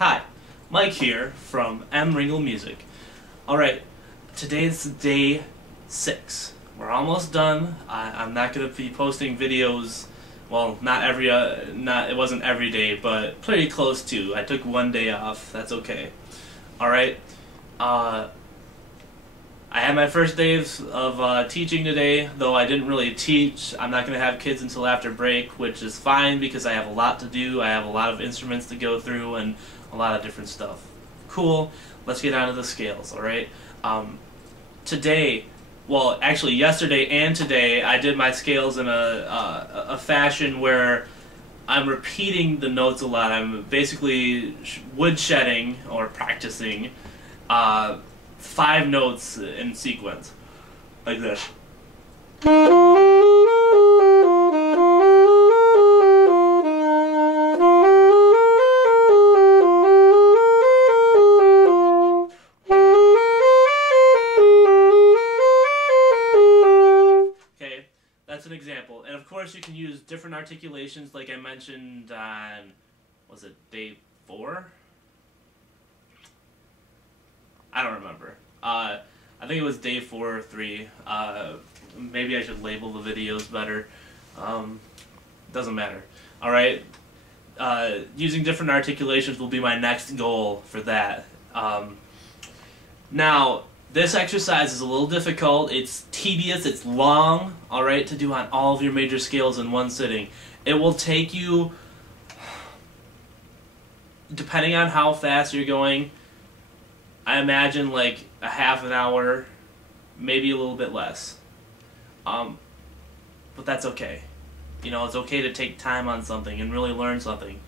Hi, Mike here from M. Ringle Music. Alright, today's day 6. We're almost done. I'm not going to be posting videos, well, it wasn't every day, but pretty close to. I took one day off, that's okay. Alright, I had my first day of teaching today, though I didn't really teach. I'm not going to have kids until after break, which is fine because I have a lot to do. I have a lot of instruments to go through and a lot of different stuff. Cool, let's get on to the scales, alright? Today, well, actually yesterday and today, I did my scales in a fashion where I'm repeating the notes a lot. I'm basically woodshedding, or practicing, 5 notes in sequence, like this. Okay, that's an example. And of course you can use different articulations like I mentioned on, was it day 4? I don't remember. I think it was day 4 or 3. Maybe I should label the videos better. Doesn't matter. Alright. Using different articulations will be my next goal for that. Now, this exercise is a little difficult. It's tedious. It's long, alright, to do on all of your major scales in one sitting. It will take you, depending on how fast you're going, I imagine like a half an hour, maybe a little bit less. But that's okay. You know, it's okay to take time on something and really learn something.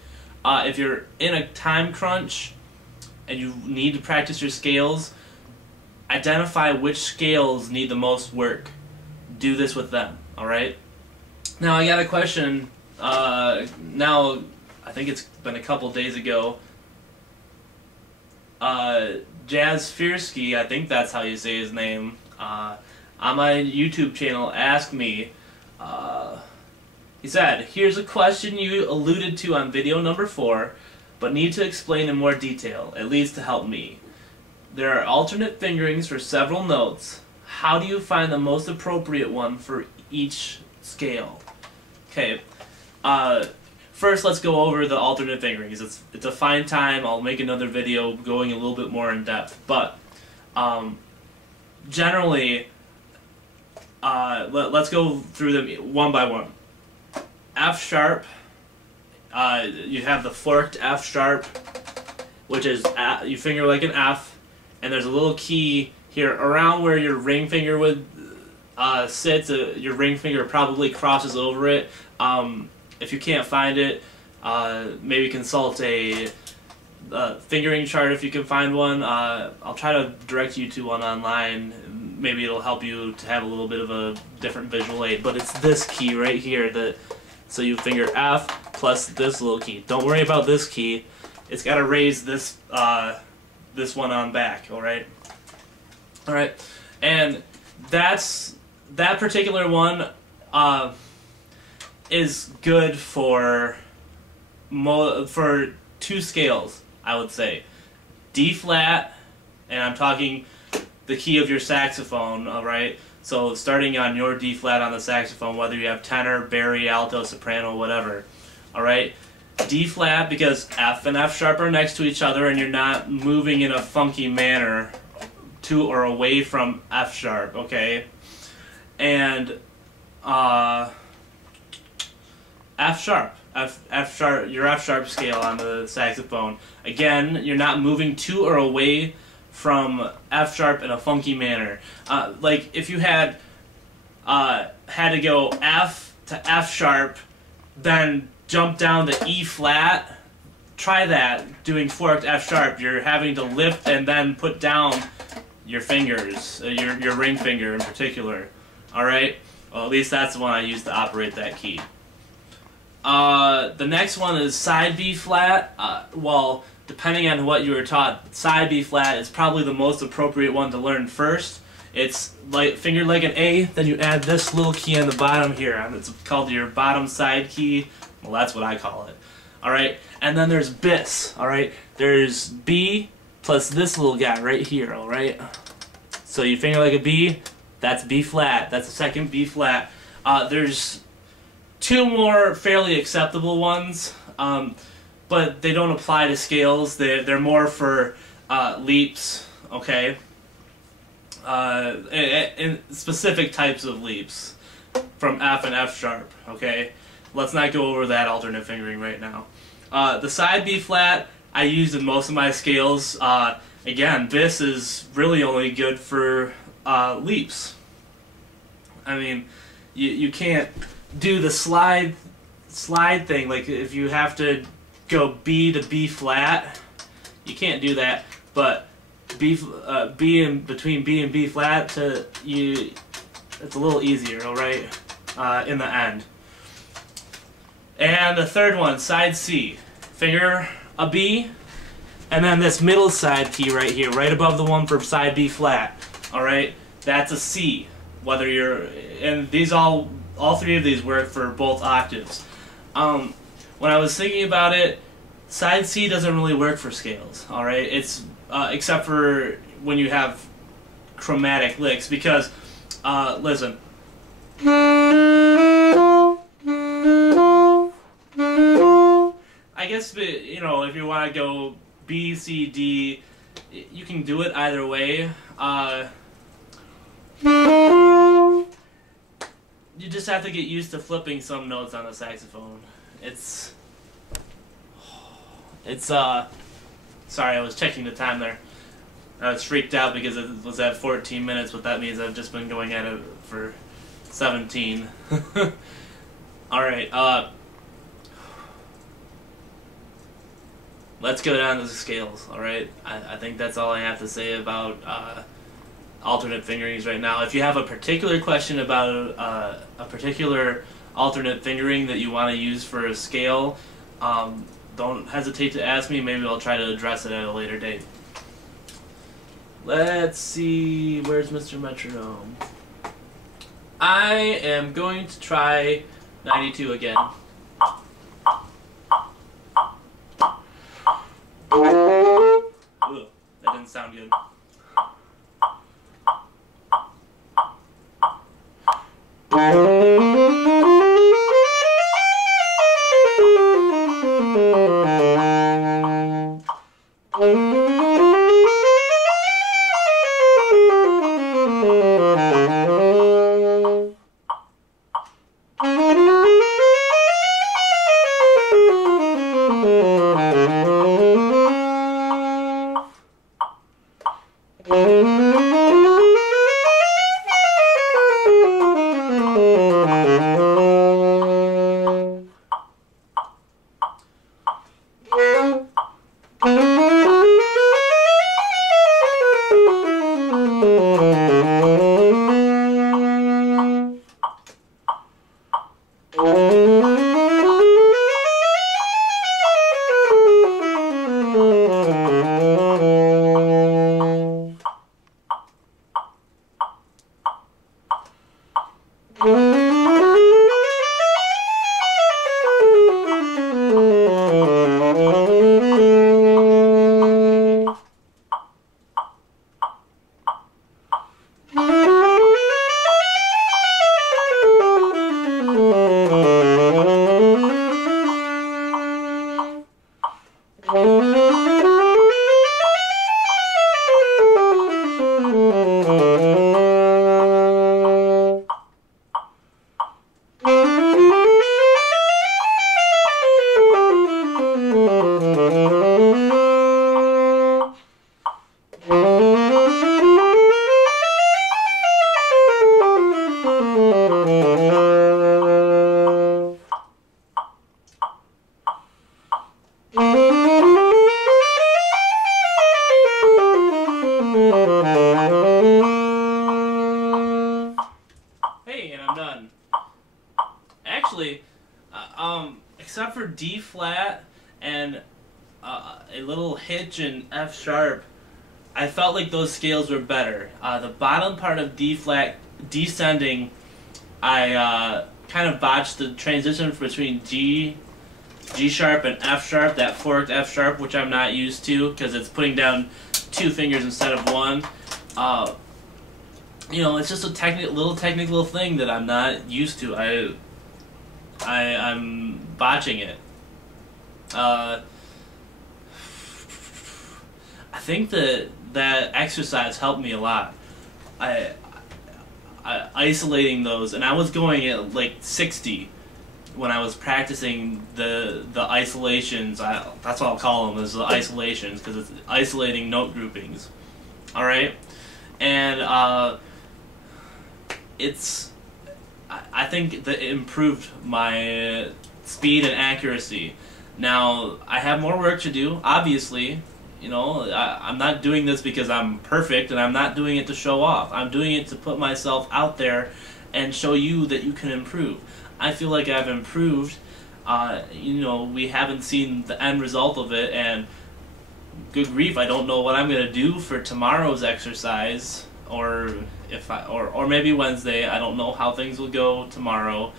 If you're in a time crunch and you need to practice your scales, identify which scales need the most work. Do this with them, alright? Now I got a question, now I think it's been a couple days ago. Jazz Fiersky, I think that's how you say his name, on my YouTube channel asked me, he said, "Here's a question you alluded to on video number 4, but need to explain in more detail, at least to help me. There are alternate fingerings for several notes. How do you find the most appropriate one for each scale?" Okay, first let's go over the alternate fingerings. It's a fine time. I'll make another video going a little bit more in depth, but generally, let's go through them one by one. F sharp, you have the forked F sharp, which is, you finger like an F, and there's a little key here around where your ring finger would sit. Your ring finger probably crosses over it. If you can't find it, maybe consult a fingering chart if you can find one. I'll try to direct you to one online. Maybe it'll help you to have a little bit of a different visual aid. But it's this key right here. So you finger F plus this little key. Don't worry about this key. It's got to raise this this one on back. All right. All right. And that particular one is good for 2 scales, I would say. D flat, and I'm talking the key of your saxophone, alright? So starting on your D flat on the saxophone, whether you have tenor, bari, alto, soprano, whatever, alright? D flat, because F and F sharp are next to each other and you're not moving in a funky manner to or away from F sharp, okay? And F sharp, your F sharp scale on the saxophone. Again, you're not moving to or away from F sharp in a funky manner. Like if you had to go F to F sharp, then jump down to E flat. Try that doing forked F sharp. You're having to lift and then put down your fingers, your ring finger in particular. All right. Well, at least that's the one I use to operate that key. The next one is side B flat. Well, depending on what you were taught, side B flat is probably the most appropriate one to learn first. It's like fingered like an A, then you add this little key on the bottom here. It's called your bottom side key. Well, that's what I call it. Alright? And then there's bis, alright? There's B plus this little guy right here, alright? So you finger like a B, that's B flat. That's the second B flat. There's two more fairly acceptable ones, but they don't apply to scales. They're more for leaps, okay? And specific types of leaps from F and F sharp, okay? Let's not go over that alternate fingering right now. The side B flat I use in most of my scales. Again, bis is really only good for leaps. I mean, you can't do the slide thing. Like if you have to go B to B flat, you can't do that. But B in between B and B flat it's a little easier, all right, in the end. And the third one, side C, finger a B, and then this middle side key right here, right above the one for side B flat, all right, that's a C. Whether you're, and these all three of these work for both octaves. When I was thinking about it, side C doesn't really work for scales, all right. It's except for when you have chromatic licks, because listen. I guess, you know, if you want to go B, C, D, you can do it either way. You just have to get used to flipping some notes on the saxophone. It's sorry, I was checking the time there. I was freaked out because it was at 14 minutes, but that means I've just been going at it for 17. Alright, let's go down to the scales, alright? I think that's all I have to say about alternate fingerings right now. If you have a particular question about a particular alternate fingering that you want to use for a scale, don't hesitate to ask me. Maybe I'll try to address it at a later date. Let's see, where's Mr. Metronome? I am going to try 92 again. Ooh, that didn't sound good. Except for D flat and a little hitch in F sharp, I felt like those scales were better. The bottom part of D flat descending, I kind of botched the transition between G G sharp and F sharp, that forked F sharp, which I'm not used to because it's putting down 2 fingers instead of 1. You know, it's just a little technical thing that I'm not used to. I'm botching it. I think that exercise helped me a lot. I isolating those, and I was going at like 60 when I was practicing the isolations. That's what I'll call them, is the isolations, because it's isolating note groupings. All right, and I think that it improved my speed and accuracy. Now, I have more work to do, obviously. You know, I'm not doing this because I'm perfect, and I'm not doing it to show off. I'm doing it to put myself out there and show you that you can improve. I feel like I've improved. You know, we haven't seen the end result of it, and good grief, I don't know what I'm going to do for tomorrow's exercise, or or maybe Wednesday. I don't know how things will go tomorrow.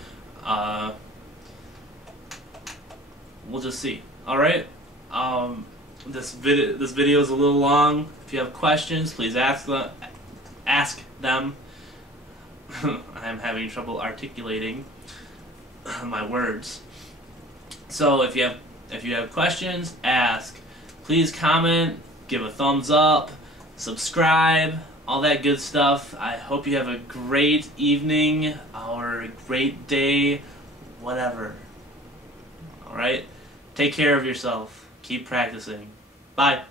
We'll just see. All right. This video is a little long. If you have questions, please ask them. I'm having trouble articulating my words. So if you have questions, ask. Please comment, give a thumbs up, subscribe, all that good stuff. I hope you have a great evening or a great day, whatever. Alright? Take care of yourself. Keep practicing. Bye.